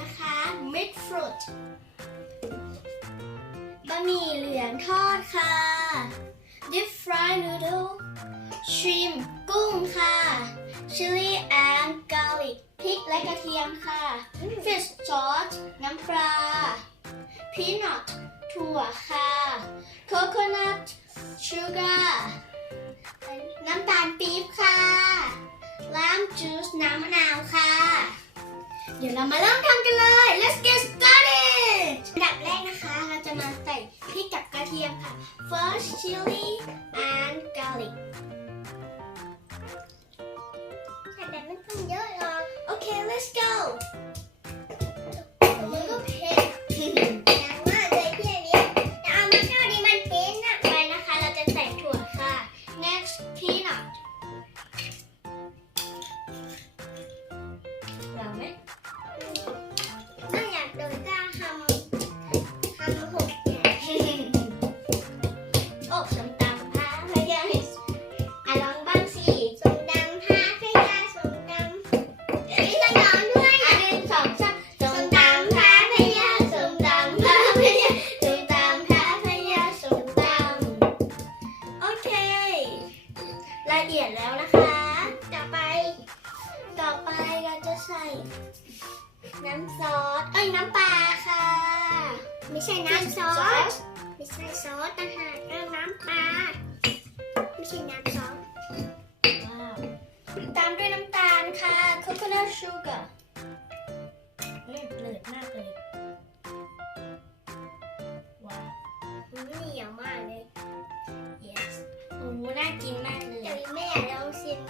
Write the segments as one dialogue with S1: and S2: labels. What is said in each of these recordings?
S1: นะคะ มิกฟรุตบะหมี่เหลืองทอดค่ะ Deep Fried Noodle Shrimp กุ้งค่ะ Chili and Garlic พริกและกระเทียมค่ะ Fish Sauce น้ำปลา Peanut ถั่วค่ะ Coconut Sugar น้ำตาลปี๊บค่ะ Lime Juice น้ำมะนาว เดี๋ยวเรามาเริ่มทำกันเลย let's get started อันดับแรกนะคะเราจะมาใส่พริกกับกระเทียมค่ะ first chili and garlic
S2: แต่แบบไม่ต้องเยอะหรอก
S1: โอเค let's go
S2: น้ำ
S1: ซอส เอ้ยน้ำปลาค่ะ
S2: ไม่ใช่น้ำซอส ไม่ใช่ซอสต่างหากก็น้ำปลา ไม่ใช่น้ำซอส
S1: ว้าวตามด้วยน้ำตาลค่ะ coconut sugar อืมเหนืดมากเลย ว้าว
S2: มันเหนียวมากเลย
S1: yes โอ้โหน่ากินมากเลย
S2: แต่ไม่อยากลองชิม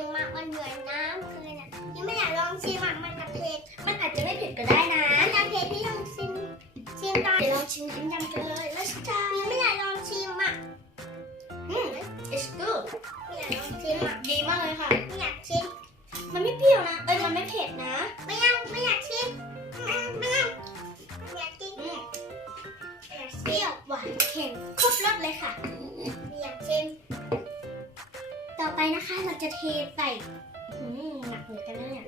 S2: ลอ
S1: ง
S2: ชิมอะมันเหมือนน้ำคือน่ะยังไม่อยากลองชิมอะมันตัดเผ็ด
S1: มันอาจจะไม่เผ็ดก็ได้นะ
S2: มันตัดเผ็ดพี่ลองชิมชิมตอน
S1: เดี๋ยวเราชิมน้ำยำกันเลย let's
S2: ยัง
S1: try
S2: ไม่อยากลองชิมอะ
S1: อืม it's good
S2: ไม่อยากลองชิมอะ
S1: ดีมากเลยค่ะ
S2: ไม่อยากชิม
S1: มันไม่เปรี้ยวนะเอ้ยมันไม่เผ็ดนะ
S2: ไม่เอาไม่อยากชิมไม่เอาไม่เอาอยากกิน
S1: อืม
S2: อยาก
S1: เป
S2: ชิ
S1: รี้
S2: ม
S1: ยวหวานเค็มครบรสเลยค่ะ นะคะเราจะเทใส่อืมหนักเหมือนกันนะเนี่ย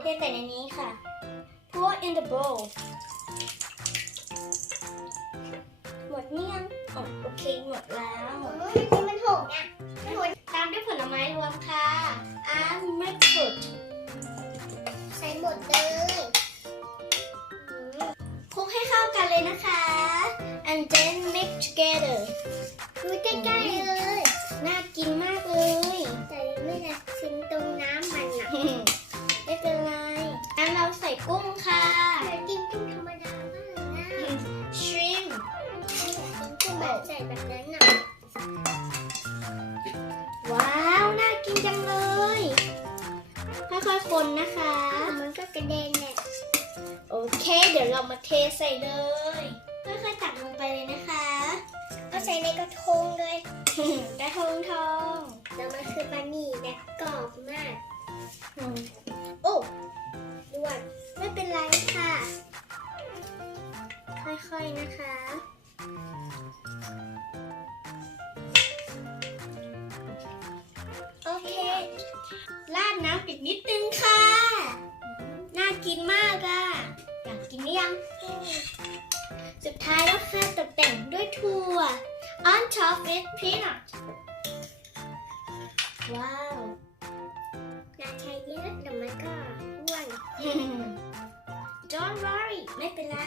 S1: เทใส่ในนี้ค่ะ pour in the bowl หมดเนี่ยงอ๋อโอเคหมดแล้ว
S2: โอ้ยเมื่อกี้มันหกอะมันหก
S1: ตามด้วยผลไม้รวมค่ะอันไม่สุด
S2: ใส่หมดเลย
S1: ค่
S2: อย
S1: ๆคนนะคะ
S2: มันก็กระเด็นเนี่ย
S1: โอเค เดี๋ยวเรามาเทใส่เลยค่อยๆตักลงไปเลยนะคะ
S2: ก็ใส่ในกระทงเลย
S1: กระทงทอง
S2: ราด
S1: น้ำอีกนิดนึงค่ะ น่ากินมากอะอยากกินหรือยัง สุดท้ายแล้วค่ะตกแต่งด้วยถั่ว on top with peanut ว้าว
S2: นาใช้เยอะเดี๋ยวมันก็อ้วน
S1: Don't worry ไม่เป็นไร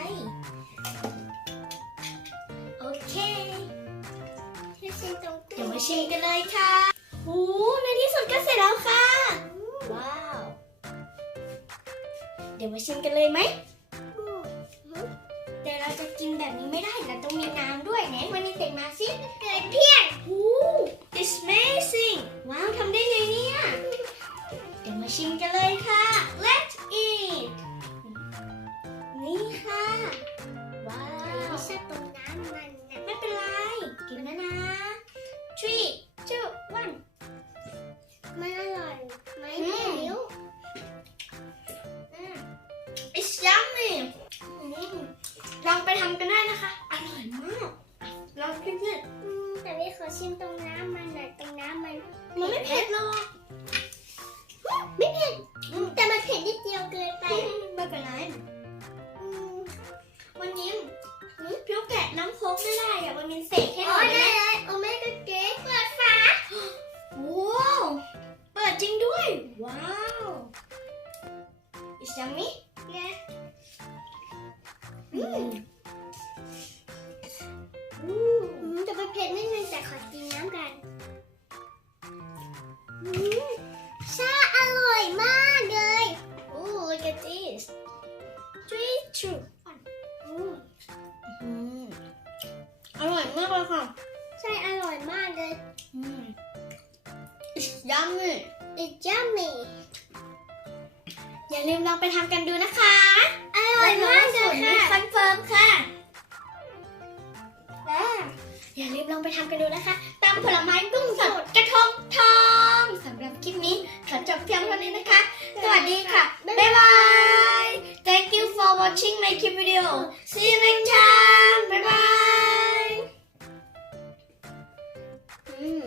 S1: โอเค
S2: ที่ชิมตรง
S1: เดี๋ยวมาชิมกันเลยค่ะหูใน ที่สุดก็เสร็จแล้วค่ะ ว้าว เดี๋ยวมาชิมกันเลยไหม แต่เราจะกินแบบนี้ไม่ได้เราต้องมีน้ำด้วยไหนวันนี้เต็งมาสิ
S2: เกิดเพี้ยน
S1: หู it's amazing ว้าวทำได้ไงเนี่ย เดี๋ยวมาชิมกันเลยค่ะ
S2: มันมัน
S1: ไม่เผ็ดหรอก sweet true
S2: อืม
S1: อืมอร่อยมากเลยค่ะ
S2: ใช่อร่อยมากเลย
S1: อืม it's yummy
S2: It's yummy
S1: อย่าลืมลองไปทำกันดูนะคะ
S2: อร่อยมากเลย
S1: ค่ะ
S2: ค่ะ
S1: คอนเฟิร์มค่ะและอย่าลืมลองไปทำกันดูนะคะตำผลไม้กุ้งสดกระทงทองสำหรับคลิปนี้ขอจบเพียงเท่านี้นะคะ สวัสดีค่ะ บ๊ายบาย Thank you for watching my clip video See you next time บ๊ายบายอืม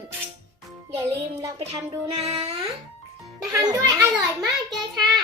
S1: อย่าลืมลองไปทำดูนะ
S2: ทำด้วยอร่อยมากเลยค่ะ